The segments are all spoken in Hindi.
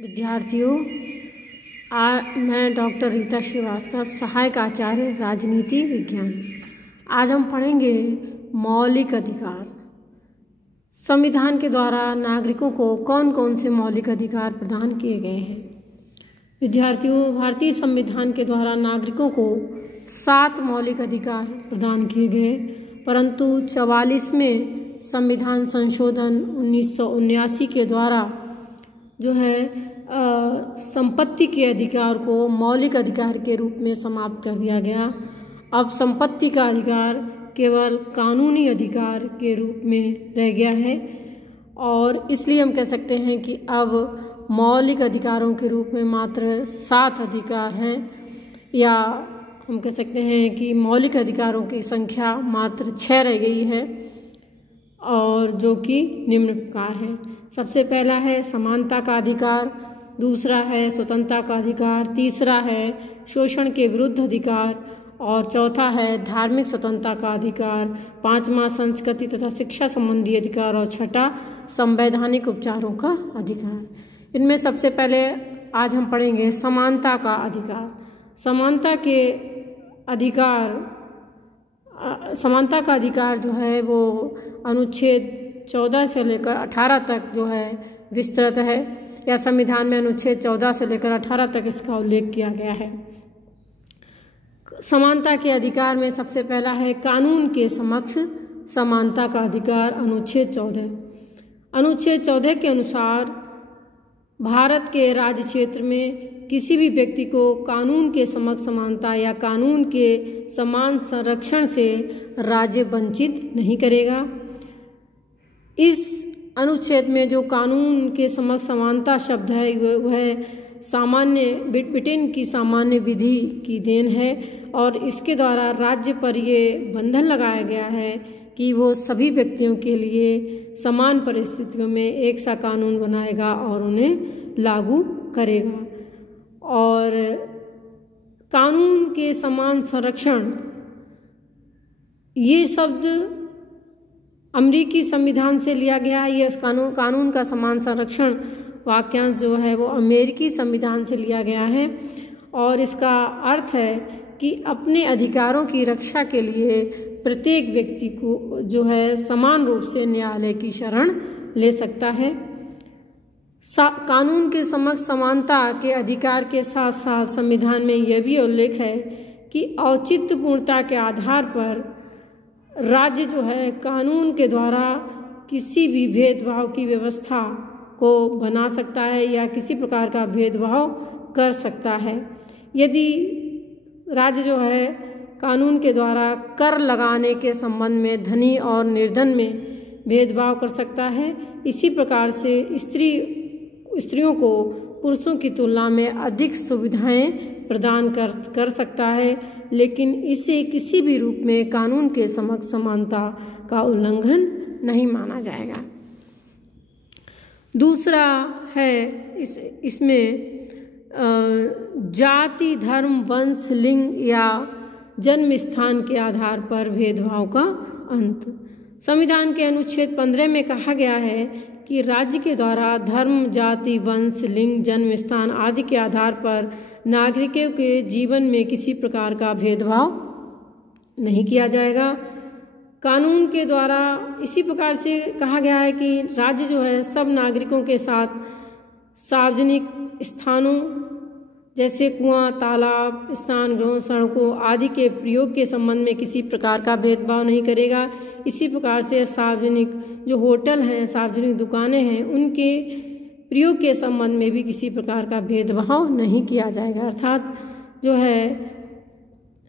विद्यार्थियों, मैं डॉक्टर रीता श्रीवास्तव, सहायक आचार्य राजनीति विज्ञान। आज हम पढ़ेंगे मौलिक अधिकार। संविधान के द्वारा नागरिकों को कौन कौन से मौलिक अधिकार प्रदान किए गए हैं। विद्यार्थियों, भारतीय संविधान के द्वारा नागरिकों को 7 मौलिक अधिकार प्रदान किए गए, परंतु 44वें संविधान संशोधन 1979 के द्वारा जो है संपत्ति के अधिकार को मौलिक अधिकार के रूप में समाप्त कर दिया गया। अब संपत्ति का अधिकार केवल कानूनी अधिकार के रूप में रह गया है और इसलिए हम कह सकते हैं कि अब मौलिक अधिकारों के रूप में मात्र 7 अधिकार हैं, या हम कह सकते हैं कि मौलिक अधिकारों की संख्या मात्र 6 रह गई है, और जो कि निम्न प्रकार है। सबसे पहला है समानता का अधिकार, दूसरा है स्वतंत्रता का अधिकार, तीसरा है शोषण के विरुद्ध अधिकार और चौथा है धार्मिक स्वतंत्रता का अधिकार, 5वां संस्कृति तथा शिक्षा संबंधी अधिकार और 6ठा संवैधानिक उपचारों का अधिकार। इनमें सबसे पहले आज हम पढ़ेंगे समानता का अधिकार। समानता का अधिकार जो है वो अनुच्छेद 14 से लेकर 18 तक जो है विस्तृत है, या संविधान में अनुच्छेद 14 से लेकर 18 तक इसका उल्लेख किया गया है। समानता के अधिकार में सबसे पहला है कानून के समक्ष समानता का अधिकार, अनुच्छेद 14। अनुच्छेद 14 के अनुसार भारत के राज्य क्षेत्र में किसी भी व्यक्ति को कानून के समक्ष समानता या कानून के समान संरक्षण से राज्य वंचित नहीं करेगा। इस अनुच्छेद में जो कानून के समक्ष समानता शब्द है वह सामान्य ब्रिटेन की सामान्य विधि की देन है, और इसके द्वारा राज्य पर ये बंधन लगाया गया है कि वो सभी व्यक्तियों के लिए समान परिस्थितियों में एक सा कानून बनाएगा और उन्हें लागू करेगा। और कानून के समान संरक्षण, ये शब्द अमेरिकी संविधान से लिया गया है। ये कानून का समान संरक्षण वाक्यांश जो है वो अमेरिकी संविधान से लिया गया है, और इसका अर्थ है कि अपने अधिकारों की रक्षा के लिए प्रत्येक व्यक्ति को जो है समान रूप से न्यायालय की शरण ले सकता है। कानून के समक्ष समानता के अधिकार के साथ साथ संविधान में यह भी उल्लेख है कि औचित्यपूर्णता के आधार पर राज्य जो है कानून के द्वारा किसी भी भेदभाव की व्यवस्था को बना सकता है या किसी प्रकार का भेदभाव कर सकता है। यदि राज्य जो है कानून के द्वारा कर लगाने के संबंध में धनी और निर्धन में भेदभाव कर सकता है, इसी प्रकार से स्त्रियों को पुरुषों की तुलना में अधिक सुविधाएं प्रदान कर सकता है, लेकिन इसे किसी भी रूप में कानून के समक्ष समानता का उल्लंघन नहीं माना जाएगा। दूसरा है इसमें जाति, धर्म, वंश, लिंग या जन्म स्थान के आधार पर भेदभाव का अंत। संविधान के अनुच्छेद 15 में कहा गया है कि राज्य के द्वारा धर्म, जाति, वंश, लिंग, जन्म स्थान आदि के आधार पर नागरिकों के जीवन में किसी प्रकार का भेदभाव नहीं किया जाएगा। कानून के द्वारा इसी प्रकार से कहा गया है कि राज्य जो है सब नागरिकों के साथ सार्वजनिक स्थानों जैसे कुआं, तालाब, स्नान गृहों, सड़कों आदि के प्रयोग के संबंध में किसी प्रकार का भेदभाव नहीं करेगा। इसी प्रकार से सार्वजनिक जो होटल हैं, सार्वजनिक दुकानें हैं, उनके प्रयोग के संबंध में भी किसी प्रकार का भेदभाव नहीं किया जाएगा। अर्थात जो है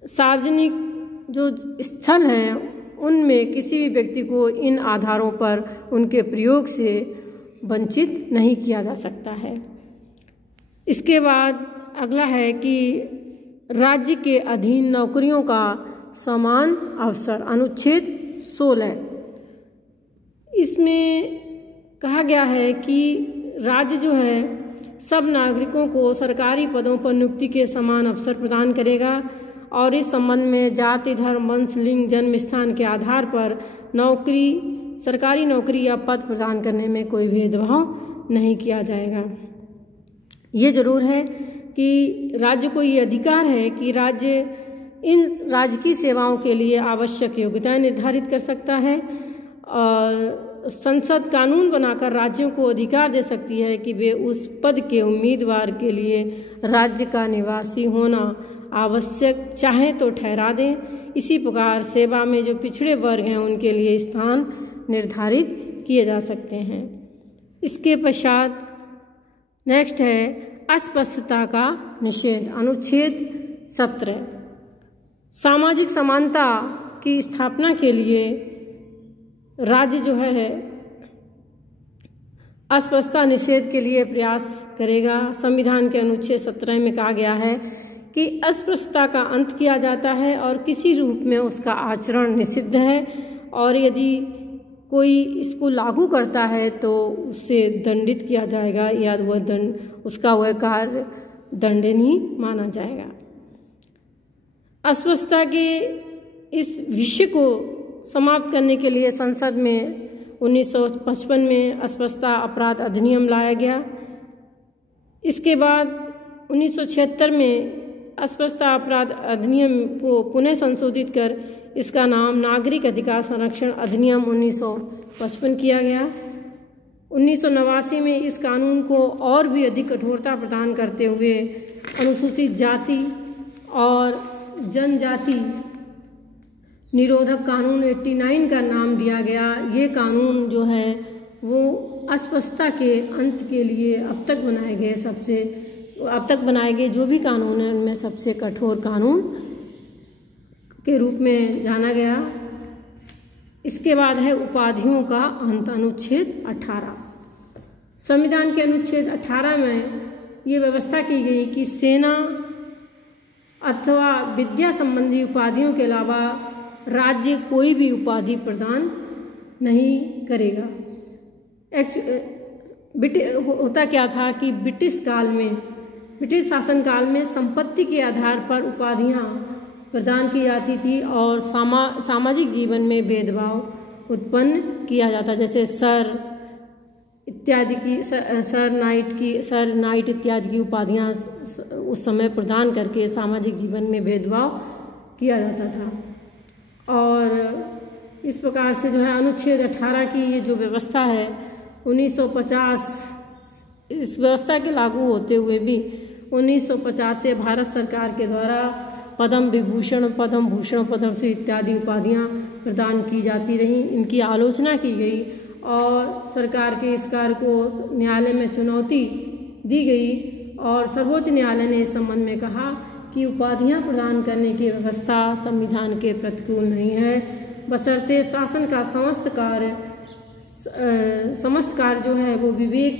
सार्वजनिक जो स्थल हैं उनमें किसी भी व्यक्ति को इन आधारों पर उनके प्रयोग से वंचित नहीं किया जा सकता है। इसके बाद अगला है कि राज्य के अधीन नौकरियों का समान अवसर, अनुच्छेद 16। इसमें कहा गया है कि राज्य जो है सब नागरिकों को सरकारी पदों पर नियुक्ति के समान अवसर प्रदान करेगा, और इस संबंध में जाति, धर्म, वंश, लिंग, जन्म स्थान के आधार पर सरकारी नौकरी या पद प्रदान करने में कोई भेदभाव नहीं किया जाएगा। ये जरूर है कि राज्य को ये अधिकार है कि राज्य इन राजकीय सेवाओं के लिए आवश्यक योग्यताएं निर्धारित कर सकता है और संसद कानून बनाकर राज्यों को अधिकार दे सकती है कि वे उस पद के उम्मीदवार के लिए राज्य का निवासी होना आवश्यक चाहे तो ठहरा दें। इसी प्रकार सेवा में जो पिछड़े वर्ग हैं उनके लिए स्थान निर्धारित किए जा सकते हैं। इसके पश्चात नेक्स्ट है अस्पृश्यता का निषेध, अनुच्छेद 17। सामाजिक समानता की स्थापना के लिए राज्य जो है अस्पृश्यता निषेध के लिए प्रयास करेगा। संविधान के अनुच्छेद 17 में कहा गया है कि अस्पृश्यता का अंत किया जाता है और किसी रूप में उसका आचरण निषिद्ध है और यदि कोई इसको लागू करता है तो उससे दंडित किया जाएगा या उसका वह कार्य दंडनीय माना जाएगा। अस्पृश्यता के इस विषय को समाप्त करने के लिए संसद में 1955 में अस्पृश्यता अपराध अधिनियम लाया गया। इसके बाद 1976 में अस्पृश्यता अपराध अधिनियम को पुनः संशोधित कर इसका नाम नागरिक अधिकार संरक्षण अधिनियम 1955 किया गया। 1989 में इस कानून को और भी अधिक कठोरता प्रदान करते हुए अनुसूचित जाति और जनजाति निरोधक कानून 89 का नाम दिया गया। ये कानून जो है वो अस्पृश्यता के अंत के लिए अब तक बनाए गए जो भी कानून हैं उनमें सबसे कठोर कानून के रूप में जाना गया। इसके बाद है उपाधियों का अंत, अनुच्छेद 18। संविधान के अनुच्छेद 18 में ये व्यवस्था की गई कि सेना अथवा विद्या संबंधी उपाधियों के अलावा राज्य कोई भी उपाधि प्रदान नहीं करेगा। होता क्या था कि ब्रिटिश शासन काल में संपत्ति के आधार पर उपाधियां प्रदान की जाती थी और सामाजिक जीवन में भेदभाव उत्पन्न किया जाता, जैसे सर इत्यादि की सर नाइट इत्यादि की उपाधियां उस समय प्रदान करके सामाजिक जीवन में भेदभाव किया जाता था। और इस प्रकार से जो है अनुच्छेद 18 की ये जो व्यवस्था है 1950, इस व्यवस्था के लागू होते हुए भी 1950 से भारत सरकार के द्वारा पद्म विभूषण, पद्म भूषण, पद्मश्री इत्यादि उपाधियां प्रदान की जाती रहीं। इनकी आलोचना की गई और सरकार के इस कार्य को न्यायालय में चुनौती दी गई और सर्वोच्च न्यायालय ने इस संबंध में कहा कि उपाधियां प्रदान करने की व्यवस्था संविधान के प्रतिकूल नहीं है, बशर्ते शासन का समस्त कार्य जो है वो विवेक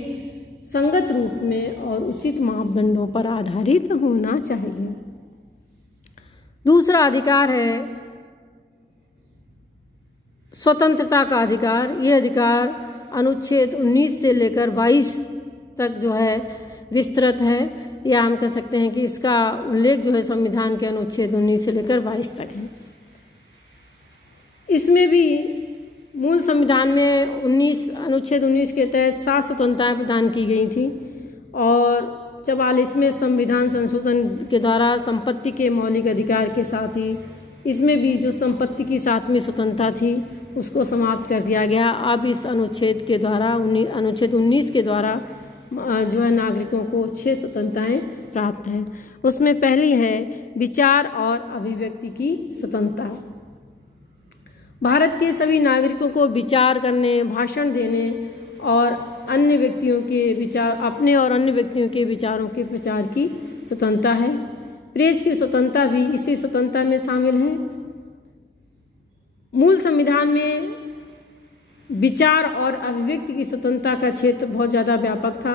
संगत रूप में और उचित मापदंडों पर आधारित होना चाहिए। दूसरा अधिकार है स्वतंत्रता का अधिकार। यह अधिकार अनुच्छेद 19 से लेकर 22 तक जो है विस्तृत है, या हम कह सकते हैं कि इसका उल्लेख जो है संविधान के अनुच्छेद 19 से लेकर 22 तक है। इसमें भी मूल संविधान में अनुच्छेद 19 के तहत 7 स्वतंत्रताएं प्रदान की गई थी और 44वें संविधान संशोधन के द्वारा संपत्ति के मौलिक अधिकार के साथ ही इसमें भी जो संपत्ति की 7वीं स्वतंत्रता थी उसको समाप्त कर दिया गया। अब इस अनुच्छेद के द्वारा अनुच्छेद 19 के द्वारा जो है नागरिकों को 6 स्वतंत्रताएं प्राप्त हैं। उसमें पहली है विचार और अभिव्यक्ति की स्वतंत्रता। भारत के सभी नागरिकों को विचार करने, भाषण देने और अन्य व्यक्तियों के विचार, अपने और अन्य व्यक्तियों के विचारों के प्रचार की स्वतंत्रता है। प्रेस की स्वतंत्रता भी इसी स्वतंत्रता में शामिल है। मूल संविधान में विचार और अभिव्यक्ति की स्वतंत्रता का क्षेत्र बहुत ज़्यादा व्यापक था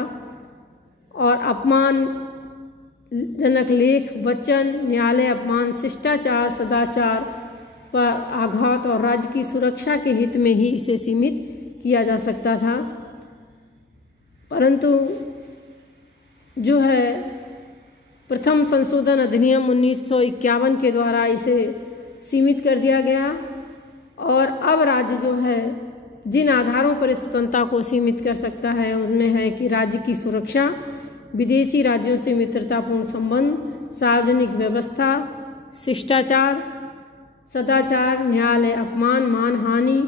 और अपमानजनक लेख, वचन, न्यायालय अपमान, शिष्टाचार, सदाचार पर आघात और राज्य की सुरक्षा के हित में ही इसे सीमित किया जा सकता था। परंतु जो है प्रथम संशोधन अधिनियम 1951 के द्वारा इसे सीमित कर दिया गया और अब राज्य जो है जिन आधारों पर इस स्वतंत्रता को सीमित कर सकता है उनमें है कि राज्य की सुरक्षा, विदेशी राज्यों से मित्रतापूर्ण संबंध, सार्वजनिक व्यवस्था, शिष्टाचार, सदाचार, न्यायालय, अपमान, मानहानि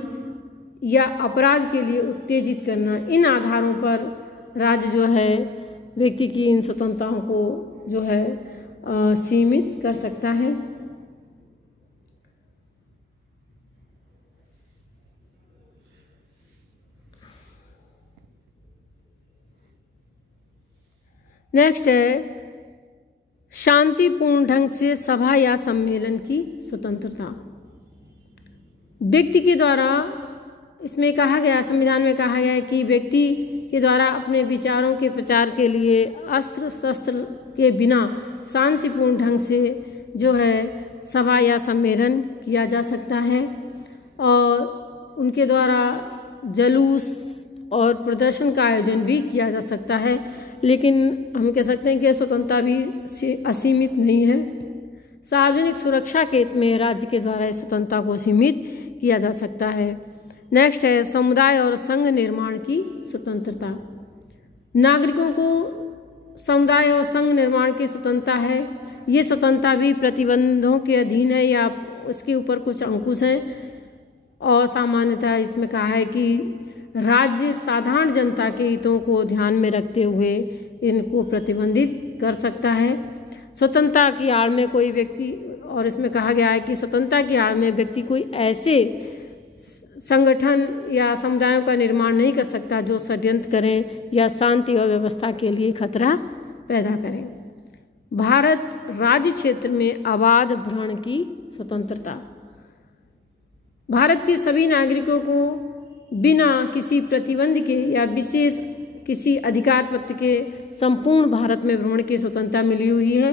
या अपराध के लिए उत्तेजित करना, इन आधारों पर राज्य जो है व्यक्ति की इन स्वतंत्रताओं को जो है सीमित कर सकता है। नेक्स्ट है शांतिपूर्ण ढंग से सभा या सम्मेलन की स्वतंत्रता। व्यक्ति के द्वारा, इसमें कहा गया, संविधान में कहा गया है कि व्यक्ति के द्वारा अपने विचारों के प्रचार के लिए अस्त्र शस्त्र के बिना शांतिपूर्ण ढंग से जो है सभा या सम्मेलन किया जा सकता है और उनके द्वारा जुलूस और प्रदर्शन का आयोजन भी किया जा सकता है। लेकिन हम कह सकते हैं कि स्वतंत्रता भी असीमित नहीं है। सार्वजनिक सुरक्षा के हित में राज्य के द्वारा इस स्वतंत्रता को सीमित किया जा सकता है। नेक्स्ट है समुदाय और संघ निर्माण की स्वतंत्रता। नागरिकों को समुदाय और संघ निर्माण की स्वतंत्रता है। ये स्वतंत्रता भी प्रतिबंधों के अधीन है या उसके ऊपर कुछ अंकुश हैं और सामान्यतः इसमें कहा है कि राज्य साधारण जनता के हितों को ध्यान में रखते हुए इनको प्रतिबंधित कर सकता है। स्वतंत्रता की आड़ में कोई व्यक्ति, और इसमें कहा गया है कि स्वतंत्रता की आड़ में व्यक्ति कोई ऐसे संगठन या समुदायों का निर्माण नहीं कर सकता जो षड्यंत्र करें या शांति और व्यवस्था के लिए खतरा पैदा करें। भारत राज्य क्षेत्र में अबाध भ्रमण की स्वतंत्रता। भारत के सभी नागरिकों को बिना किसी प्रतिबंध के या विशेष किसी अधिकार पत्र के संपूर्ण भारत में भ्रमण की स्वतंत्रता मिली हुई है,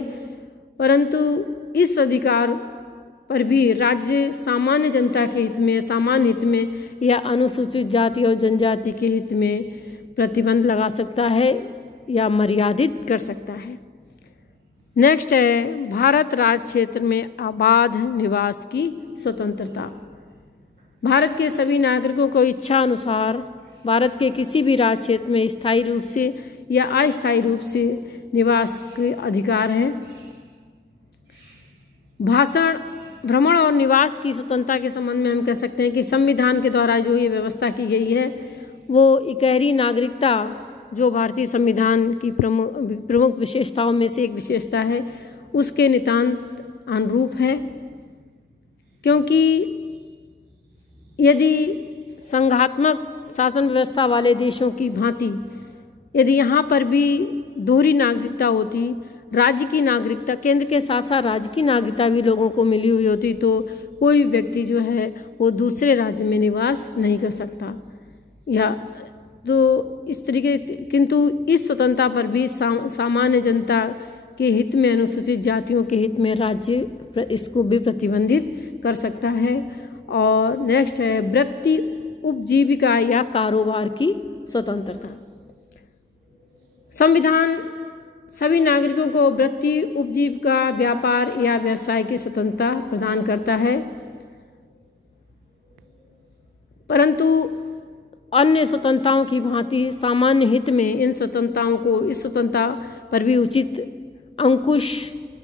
परंतु इस अधिकार पर भी राज्य सामान्य जनता के हित में, सामान्य हित में या अनुसूचित जाति और जनजाति के हित में प्रतिबंध लगा सकता है या मर्यादित कर सकता है। नेक्स्ट है भारत राज्य क्षेत्र में अबाध निवास की स्वतंत्रता। भारत के सभी नागरिकों को इच्छा अनुसार भारत के किसी भी राज्य क्षेत्र में स्थायी रूप से या अस्थायी रूप से निवास के अधिकार है। भाषण, भ्रमण और निवास की स्वतंत्रता के संबंध में हम कह सकते हैं कि संविधान के द्वारा जो ये व्यवस्था की गई है वो इकहरी नागरिकता, जो भारतीय संविधान की प्रमुख विशेषताओं में से एक विशेषता है, उसके नितांत अनुरूप है। क्योंकि यदि संघात्मक शासन व्यवस्था वाले देशों की भांति यदि यहाँ पर भी दोहरी नागरिकता होती, राज्य की नागरिकता, केंद्र के साथ साथ राज्य की नागरिकता भी लोगों को मिली हुई होती, तो कोई भी व्यक्ति जो है वो दूसरे राज्य में निवास नहीं कर सकता या तो इस तरीके। किंतु इस स्वतंत्रता पर भी सामान्य जनता के हित में, अनुसूचित जातियों के हित में राज्य इसको भी प्रतिबंधित कर सकता है। और नेक्स्ट है वृत्ति, उपजीविका या कारोबार की स्वतंत्रता। संविधान सभी नागरिकों को वृत्ति, उपजीविका, व्यापार या व्यवसाय की स्वतंत्रता प्रदान करता है, परंतु अन्य स्वतंत्रताओं की भांति सामान्य हित में इन स्वतंत्रताओं को, इस स्वतंत्रता पर भी उचित अंकुश,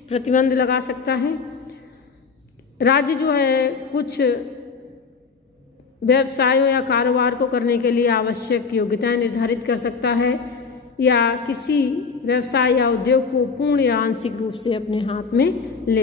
प्रतिबंध लगा सकता है। राज्य जो है कुछ व्यवसायों या कारोबार को करने के लिए आवश्यक योग्यताएं निर्धारित कर सकता है या किसी व्यवसाय या उद्योग को पूर्ण या आंशिक रूप से अपने हाथ में ले